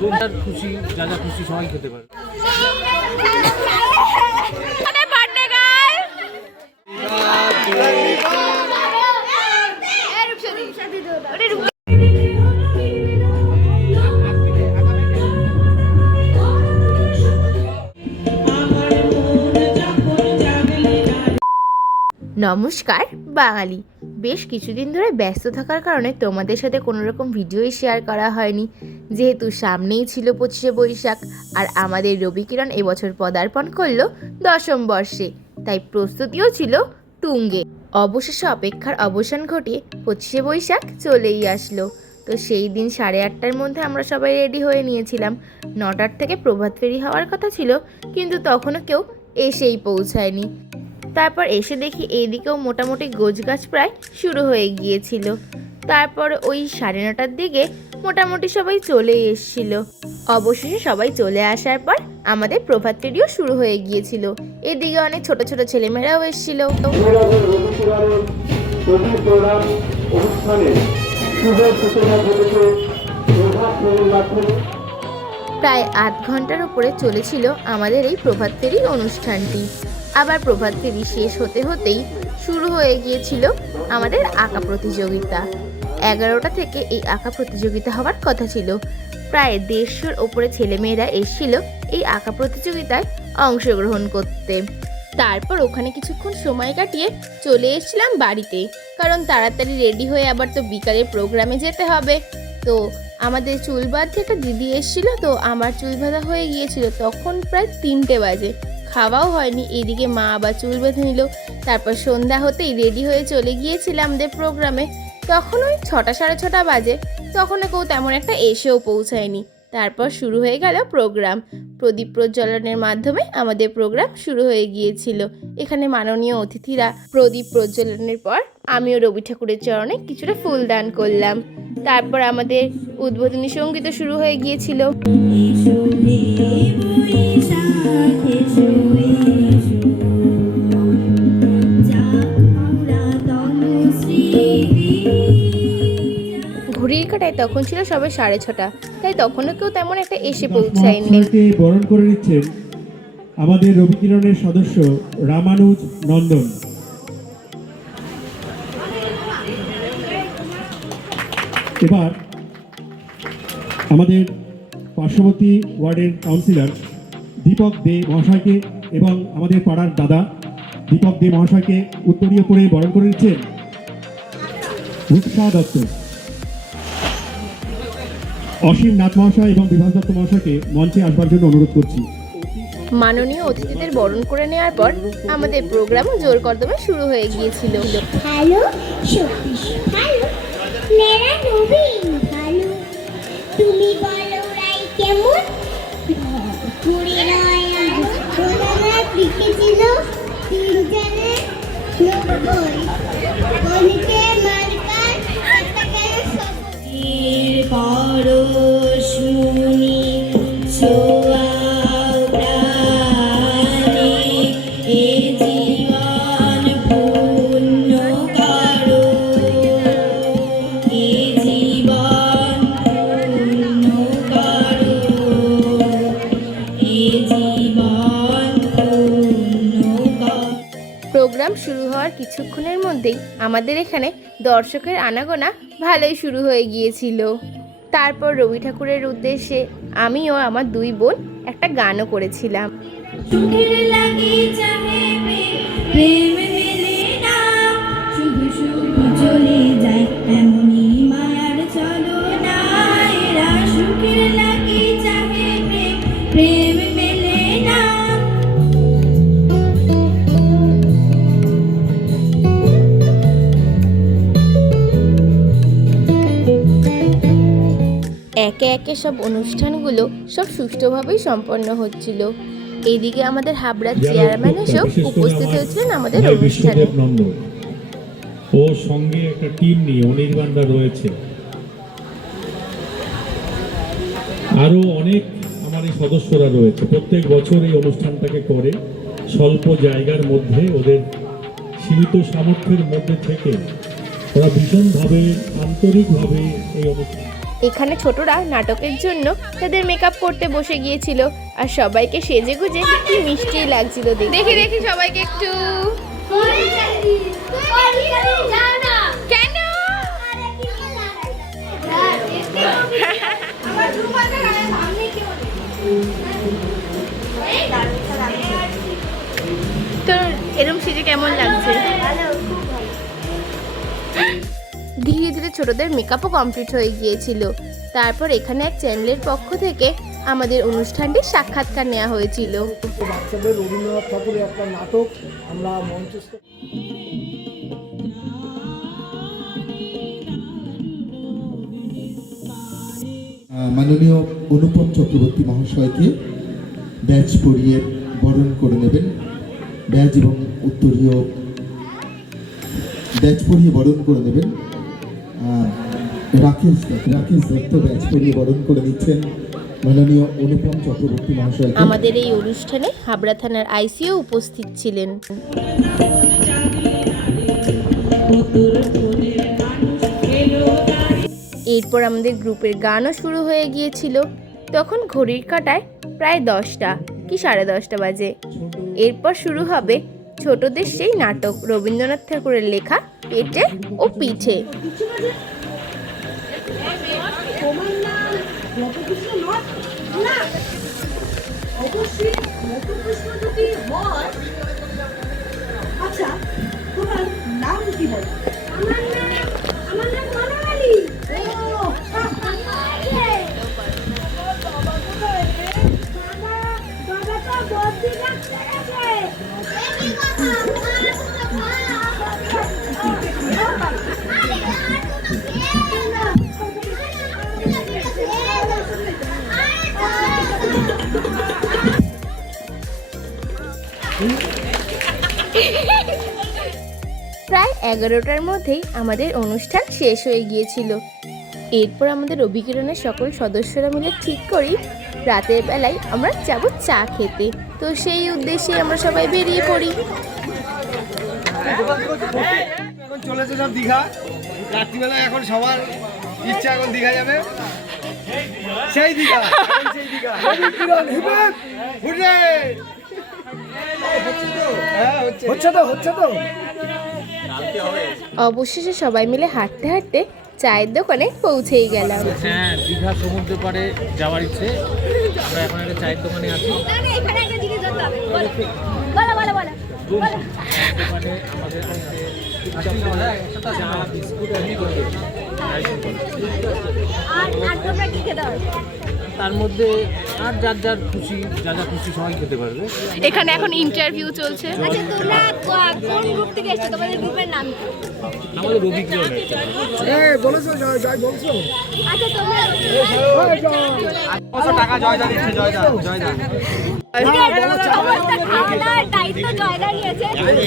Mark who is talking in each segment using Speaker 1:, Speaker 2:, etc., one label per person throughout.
Speaker 1: যার খুশি যা যা খুশি সবাই খেতে পারে।
Speaker 2: নমস্কার বাঙালি। বেশ কিছুদিন ধরে ব্যস্ত থাকার কারণে তোমাদের সাথে কোনো রকম ভিডিওই শেয়ার করা হয়নি। যেহেতু সামনেই ছিল পঁচিশে বৈশাখ, আর আমাদের রবিকিরণ এবছর পদার্পণ করল দশম বর্ষে, তাই প্রস্তুতিও ছিল তুঙ্গে। অবশেষে অপেক্ষার অবসান ঘটিয়ে পঁচিশে বৈশাখ চলেই আসলো। তো সেই দিন সাড়ে আটটার মধ্যে আমরা সবাই রেডি হয়ে নিয়েছিলাম। নটার থেকে প্রভাত ফেরি হওয়ার কথা ছিল, কিন্তু তখনও কেউ এসেই পৌঁছায়নি। তারপর এসে দেখি এইদিকেও মোটামুটি গোছগাছ প্রায় শুরু হয়ে গিয়েছিল। তারপর ওই সাড়ে নটার দিকে মোটামুটি সবাই চলে এসেছিল। অবশেষে সবাই চলে আসার পর আমাদের প্রভাত ফেরিও শুরু হয়ে গিয়েছিল। এদিকে অনেক ছোট ছোট ছেলেমেয়েরাও এসেছিল। প্রায় আধ ঘণ্টার উপরে চলেছিল আমাদের এই প্রভাত ফেরির অনুষ্ঠানটি। আবার প্রভাত ফেরি শেষ হতে হতেই শুরু হয়ে গিয়েছিল আমাদের আঁকা প্রতিযোগিতা। এগারোটা থেকে এই আঁকা প্রতিযোগিতা হওয়ার কথা ছিল। প্রায় দেড়শোর ওপরে ছেলেমেয়েরা এসেছিল এই আঁকা প্রতিযোগিতায় অংশগ্রহণ করতে। তারপর ওখানে কিছুক্ষণ সময় কাটিয়ে চলে এসেছিলাম বাড়িতে, কারণ তাড়াতাড়ি রেডি হয়ে আবার তো বিকালের প্রোগ্রামে যেতে হবে। তো আমাদের চুল বাঁধতে একটা দিদি এসেছিল, তো আমার চুল বাঁধা হয়ে গিয়েছিল। তখন প্রায় তিনটে বাজে, খাওয়াও হয়নি, এদিকে মা আবার চুল বেঁধে নিল। তারপর সন্ধ্যা হতেই রেডি হয়ে চলে গিয়েছিলাম আমাদের প্রোগ্রামে। তখন ওই ছটা সাড়ে ছটা বাজে। তখনও কেউ তেমন একটা এসেও পৌঁছায়নি। তারপর শুরু হয়ে গেল প্রোগ্রাম। প্রদীপ প্রজ্বলনের মাধ্যমে আমাদের প্রোগ্রাম শুরু হয়ে গিয়েছিল। এখানে মাননীয় অতিথিরা প্রদীপ প্রজ্বলনের পর আমিও রবি ঠাকুরের চরণে কিছুটা ফুল দান করলাম। তারপর আমাদের উদ্বোধনী সংগীত শুরু হয়ে গিয়েছিল। ঘড়ির কাটায় তখন ছিল সবে সাড়ে ছটা। তাই তখনও কেউ তেমন একটা এসে পৌঁছায়নি।
Speaker 3: বরণ করে নিচ্ছেন আমাদের রবিকিরণের সদস্য রামানুজ নন্দন। এবার আমাদের পার্শ্ববর্তী ওয়ার্ডের কাউন্সিলর দীপক দে মহাশয়কে এবং আমাদের পাড়ার দাদা দীপক দে মহাশয়কে উত্তরীয় করে বরণ করে নিচ্ছেন। রূপসা দত্ত অসীম নাথ মহাশয় এবং বিভাস দত্ত মহাশয়কে মঞ্চে আসবার জন্য অনুরোধ করছি।
Speaker 2: মাননীয় অতিথিদের বরণ করে নেওয়ার পর আমাদের প্রোগ্রামও জোর কদমে শুরু হয়ে গিয়েছিল।
Speaker 4: মেরা নবীন ভালো। তুমি বলো রাই কেমন? নয় লিখেছিল তিনজনে নব্বই গণিতে মার্কার
Speaker 2: প্রোগ্রাম শুরু হওয়ার কিছুক্ষণের মধ্যেই আমাদের এখানে দর্শকের আনাগোনা ভালোই শুরু হয়ে গিয়েছিল। তারপর রবি ঠাকুরের উদ্দেশ্যে আমিও আমার দুই বোন একটা গানও করেছিলাম।
Speaker 4: প্রেম
Speaker 2: একে একে সব অনুষ্ঠানগুলো সব সুষ্ঠুভাবেই সম্পন্ন হচ্ছিল। এইদিকে আমাদের হাবড়ার চেয়ারম্যান এসেও উপস্থিত হয়েছিলেন আমাদের অনুষ্ঠানে।
Speaker 5: ও সঙ্গে একটা টিম নিয়ে অনির্বাণরা রয়েছে। আরও অনেক আমার এই সদস্যরা রয়েছে। প্রত্যেক বছর এই অনুষ্ঠানটাকে করে। স্বল্প জায়গার মধ্যে ওদের সীমিত সামর্থ্যের মধ্যে থেকে ওরা ভীষণভাবে আন্তরিকভাবে এই অনুষ্ঠান
Speaker 2: এখানে ছোটরা নাটকের জন্য তাদের মেকআপ করতে বসে গিয়েছিল। আর সবাইকে সেজে গুজে কি মিষ্টি লাগছিল দেখে দেখি দেখি সবাইকে একটু। কেন? তোর এরম সেজে কেমন লাগছে? ধীরে ধীরে ছোটদের মেকআপও কমপ্লিট হয়ে গিয়েছিল। তারপর এখানে এক চ্যানেলের পক্ষ থেকে আমাদের অনুষ্ঠানটির সাক্ষাৎকার নেওয়া হয়েছিল।
Speaker 6: বাচ্চাদের রবীন্দ্রনাথ ঠাকুরের একটা নাটক আমরা মঞ্চস্থ
Speaker 7: মাননীয় অনুপম চক্রবর্তী মহাশয়কে ব্যাচ পরিয়ে বরণ করে নেবেন। ব্যাচ এবং উত্তরীয় ব্যাচ পরিয়ে বরণ করে নেবেন। রাকেশ রাকেশ দত্ত ব্যাচ পরিয়ে বরণ করে মাননীয় অনুপম চক্রবর্তী মহাশয়কে
Speaker 2: আমাদের এই অনুষ্ঠানে হাবড়া থানার আইসিও উপস্থিত ছিলেন। এরপর আমাদের গ্রুপের গানও শুরু হয়ে গিয়েছিল। তখন ঘড়ির কাটায় প্রায় দশটা কি সাড়ে দশটা বাজে। এরপর শুরু হবে ছোটদের সেই নাটক রবীন্দ্রনাথ ঠাকুরের লেখা পেটে ও পিঠে।
Speaker 8: অবশ্যই হয়
Speaker 2: প্রায় এগারোটার মধ্যেই আমাদের অনুষ্ঠান শেষ হয়ে গিয়েছিল। এরপর আমাদের অভিকিরণের সকল সদস্যরা মিলে ঠিক করি রাতের বেলায় আমরা যাব চা খেতে। তো সেই উদ্দেশ্যে আমরা সবাই বেরিয়ে পড়ি।
Speaker 6: এখন চলেছে সব দীঘা। রাত্রিবেলা এখন সবার ইচ্ছা এখন দীঘা যাবে। সেই দীঘা সেই দীঘা কিরণ হিমেশ হুররে হ্যাঁ হচ্ছে হচ্ছে তো হচ্ছে তো।
Speaker 2: অবশেষে সবাই মিলে হাঁটতে হাঁটতে চায়ের দোকানে পৌঁছেই গেলাম।
Speaker 1: হ্যাঁ দীঘা সমুদ্র পাড়ে যাওয়ার ইচ্ছে। আমরা এখন একটা চায়ের দোকানে আছি।
Speaker 4: আর আর তোমরা কি খেতে হবে?
Speaker 1: তার মধ্যে আর যার যার খুশি যা যা খুশি সবাই খেতে পারবে
Speaker 2: এখানে এখন ইন্টারভিউ চলছে
Speaker 4: আচ্ছা তোমরা কোন গ্রুপ থেকে এসেছ তোমাদের গ্রুপের নাম
Speaker 1: আমাদের অভিজ্ঞতা
Speaker 6: এ বলেছ জয় জয় বলছো
Speaker 4: আচ্ছা তোমরা
Speaker 6: কত টাকা
Speaker 1: মানে নেবে বলে দিচ্ছি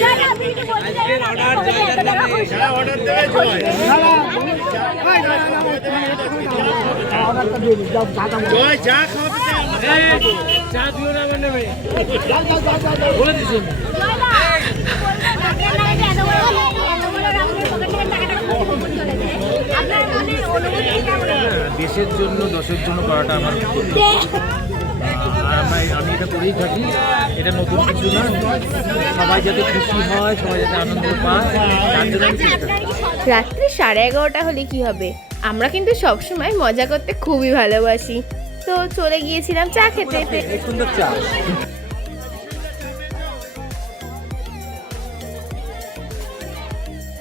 Speaker 4: জয়দা, বলবেন আপনার নামে যে এত
Speaker 1: দেশের জন্য দশের জন্য করাটা আমার আমি এটা করেই থাকি। এটা নতুন কিছু না। সবাই যাতে খুশি হয় সবাই যাতে আনন্দ পায় তার জন্য
Speaker 2: রাত্রি সাড়ে এগারোটা হলে কি হবে? আমরা কিন্তু সবসময় মজা করতে খুবই ভালোবাসি। তো চলে গিয়েছিলাম চা খেতে।
Speaker 1: সুন্দর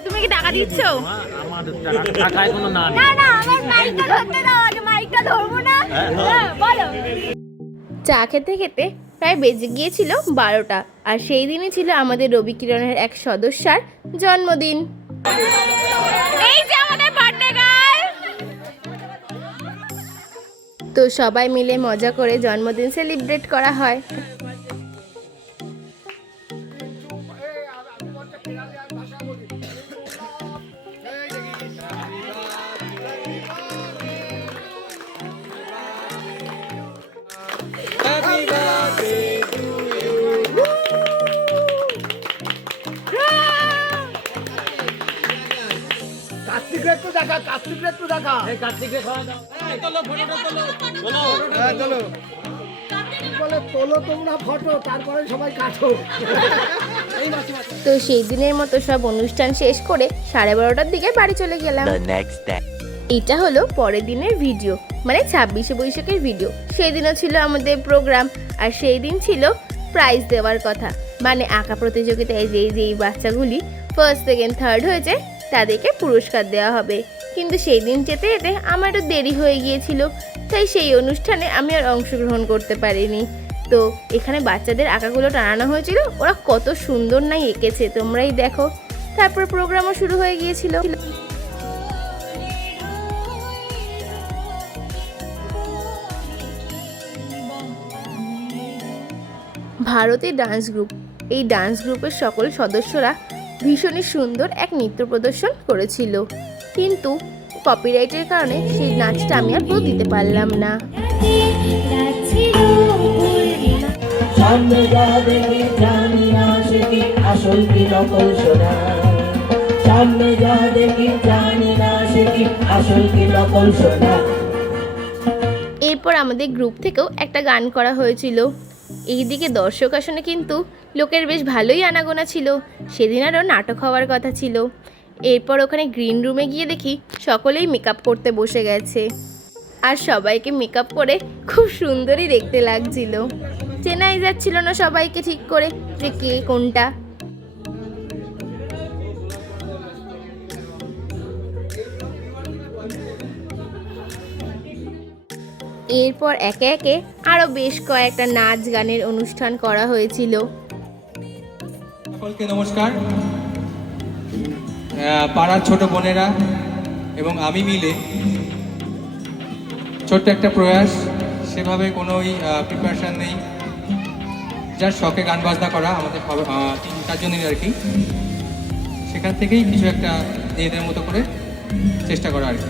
Speaker 2: তুমি কি টাকা দিচ্ছ?
Speaker 1: না
Speaker 4: হ্যাঁ, বলো।
Speaker 2: চা খেতে খেতে প্রায় বেজে গিয়েছিল বারোটা। আর সেই দিনই ছিল আমাদের রবি কিরণের এক সদস্যার জন্মদিন। এই যে আমাদের তো সবাই মিলে মজা করে জন্মদিন সেলিব্রেট করা হয়।
Speaker 6: দেখা একটু দেখা।
Speaker 1: এই খাওয়া দাও। এই, ফটোটা তোলো তোলো
Speaker 6: হ্যাঁ চলো বলে তোলো তোমরা ফটো তারপরে সবাই কাটো। এই মাসি মাসি।
Speaker 2: তো সেই দিনের মতো সব অনুষ্ঠান শেষ করে সাড়ে বারোটার দিকে বাড়ি চলে গেলাম। এটা হলো পরের দিনের ভিডিও মানে ছাব্বিশে বৈশাখের ভিডিও। সেই দিনও ছিল আমাদের প্রোগ্রাম আর সেই দিন ছিল প্রাইজ দেওয়ার কথা। মানে আঁকা প্রতিযোগিতায় যেই যেই বাচ্চাগুলি ফার্স্ট সেকেন্ড থার্ড হয়েছে তাদেরকে পুরস্কার দেওয়া হবে। কিন্তু সেই দিন যেতে যেতে আমার একটু দেরি হয়ে গিয়েছিল, তাই সেই অনুষ্ঠানে আমি আর অংশগ্রহণ করতে পারিনি। তো এখানে বাচ্চাদের আঁকাগুলো টানানো হয়েছিল, ওরা কত সুন্দর নাই এঁকেছে, তোমরাই দেখো। তারপর প্রোগ্রামও শুরু হয়ে গিয়েছিল। ভারতের ডান্স গ্রুপ এই ডান্স গ্রুপের সকল সদস্যরা ভীষণই সুন্দর এক নৃত্য প্রদর্শন করেছিল। কিন্তু কপিরাইটের কারণে সেই নাচটা আমি আর পুরো দিতে পারলাম না।
Speaker 9: সামনে যা দেখি জানি সে কি আসল কি নকল সোনা?
Speaker 2: এরপর আমাদের গ্রুপ থেকেও একটা গান করা হয়েছিল। এইদিকে দর্শক আসনে কিন্তু লোকের বেশ ভালোই আনাগোনা ছিল। সেদিন আরও নাটক হওয়ার কথা ছিল। এরপর ওখানে গ্রিন রুমে গিয়ে দেখি সকলেই মেকআপ করতে বসে গেছে। আর সবাইকে মেকআপ করে খুব সুন্দরই দেখতে লাগছিল। চেনাই যাচ্ছিল না সবাইকে ঠিক করে যে কে কোনটা। এরপর একে একে আরও বেশ কয়েকটা নাচ গানের অনুষ্ঠান করা হয়েছিল।
Speaker 10: সকলকে নমস্কার। পাড়ার ছোট বোনেরা এবং আমি মিলে ছোট্ট একটা প্রয়াস সেভাবে কোনোই প্রিপারেশন নেই। যার শখে গান বাজনা করা আমাদের তিন চারজনের আর কি। সেখান থেকেই কিছু একটা নিজেদের মতো করে চেষ্টা করা আর কি।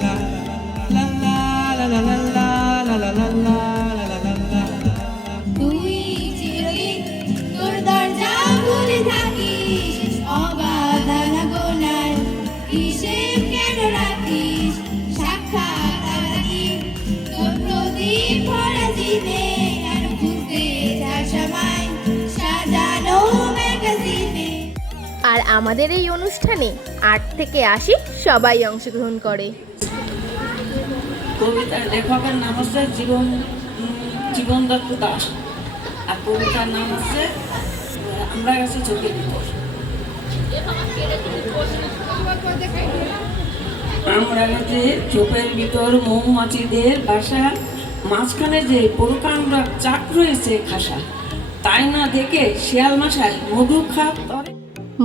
Speaker 2: আমাদের এই অনুষ্ঠানে আট থেকে আশি সবাই অংশগ্রহণ করে।
Speaker 9: কবিতার লেখকের নাম হচ্ছে জীবন জীবন দত্ত দাস। আর কবিতার নাম হচ্ছে আমরা গেছে চোখের আমরা গেছে চোখের ভিতর মৌমাছিদের বাসা মাঝখানে যে প্রকাণ্ড চাক রয়েছে খাসা, তাই না দেখে শিয়াল মাসায় মধু খাপ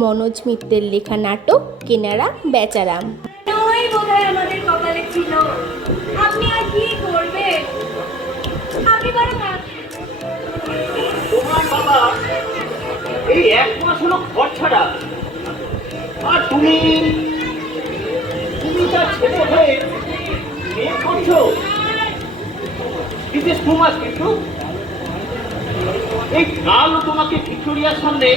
Speaker 2: মনোজ মিত্রের লেখা নাটক কেনারা বেচারাম।
Speaker 4: আমাদের কপালে ছিল। আপনি আর কি করবেন? আপনি
Speaker 11: তোমার বাবা এই এক মাস হলো ঘর আর তুমি তুমি তার ছেলে হয়ে বিয়ে করছ? দিস টু মাস কিন্তু এই কাল তোমাকে ভিক্টোরিয়ার সামনে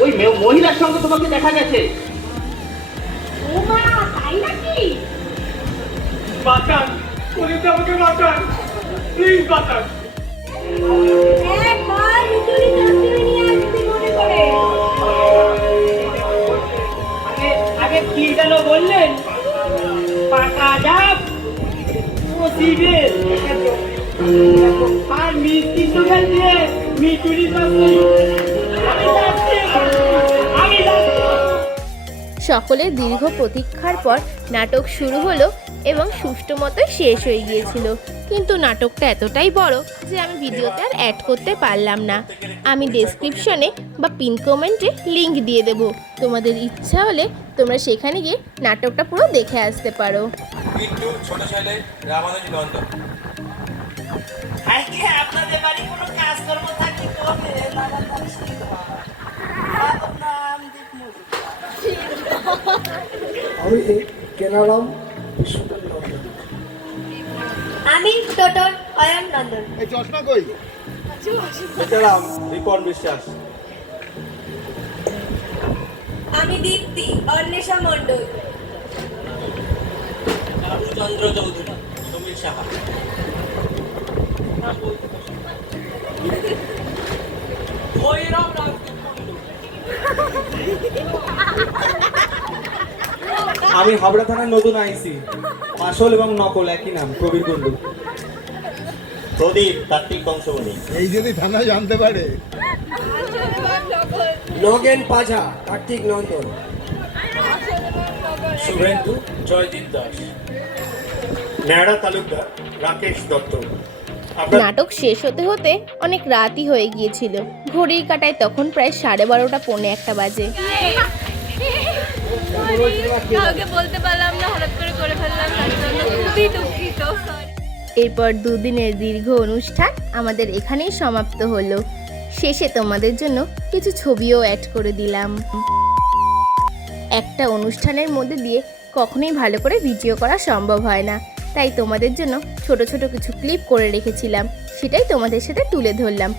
Speaker 11: ওই মহিলার সঙ্গে তোমাকে দেখা গেছে।
Speaker 4: ও মা তাই নাকি?
Speaker 11: বাঁচান পুলিশ আমাকে বাঁচান। প্লিজ বাঁচান।
Speaker 4: একবার ভিতরে চাকরি নিয়ে আসতে মনে করে।
Speaker 11: আগে আগে কি যেন বললেন? পাকা যাক পসিবেল আর মিষ্টি সুগার দিয়ে মিটুরি পাচ্ছি
Speaker 2: সকলের দীর্ঘ প্রতীক্ষার পর নাটক শুরু হলো এবং সুষ্ঠু মতো শেষ হয়ে গিয়েছিল। কিন্তু নাটকটা এতটাই বড় যে আমি ভিডিওতে আর অ্যাড করতে পারলাম না। আমি ডেসক্রিপশনে বা পিন কমেন্টে লিংক দিয়ে দেবো। তোমাদের ইচ্ছা হলে তোমরা সেখানে গিয়ে নাটকটা পুরো দেখে আসতে পারো।
Speaker 10: ছোট ছেলে রামানুজ
Speaker 9: আপনাদের বাড়ি কোনো কাজকর্ম থাকলে
Speaker 6: আমি কেনারাম
Speaker 4: আমি টোটন অয়ন নন্দন।
Speaker 6: এই চশমা কই? কেনারাম রিপন বিশ্বাস।
Speaker 4: আমি দীপ্তি অন্বেষা মণ্ডল।
Speaker 12: চন্দ্র চৌধুরী সমীর সাহা।
Speaker 13: আমি হাবড়া থানার নতুন আইসি। আসল এবং নকল একই নাম প্রবীর কুণ্ডু
Speaker 12: প্রদীপ কার্তিক বংশবলী।
Speaker 13: এই যদি থানা জানতে পারে। নগেন পাঝা কার্তিক নন্দন
Speaker 12: শুভেন্দু জয়দীপ দাস। ন্যাড়া তালুকদার রাকেশ দত্ত।
Speaker 2: নাটক শেষ হতে হতে অনেক রাতই হয়ে গিয়েছিল। ঘড়ির কাটায় তখন প্রায় সাড়ে বারোটা পৌনে একটা বাজে।
Speaker 4: কাউকে বলতে পারলাম না, হঠাৎ করে করে ফেললাম খুবই দুঃখিত।
Speaker 2: এরপর দুদিনের দীর্ঘ অনুষ্ঠান আমাদের এখানেই সমাপ্ত হলো। শেষে তোমাদের জন্য কিছু ছবিও অ্যাড করে দিলাম। একটা অনুষ্ঠানের মধ্যে দিয়ে কখনোই ভালো করে ভিডিও করা সম্ভব হয় না। তাই তোমাদের জন্য ছোট ছোট কিছু ক্লিপ করে রেখেছিলাম। সেটাই তোমাদের সাথে তুলে ধরলাম।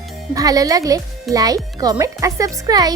Speaker 2: ভালো লাগলে লাইক কমেন্ট আর সাবস্ক্রাইব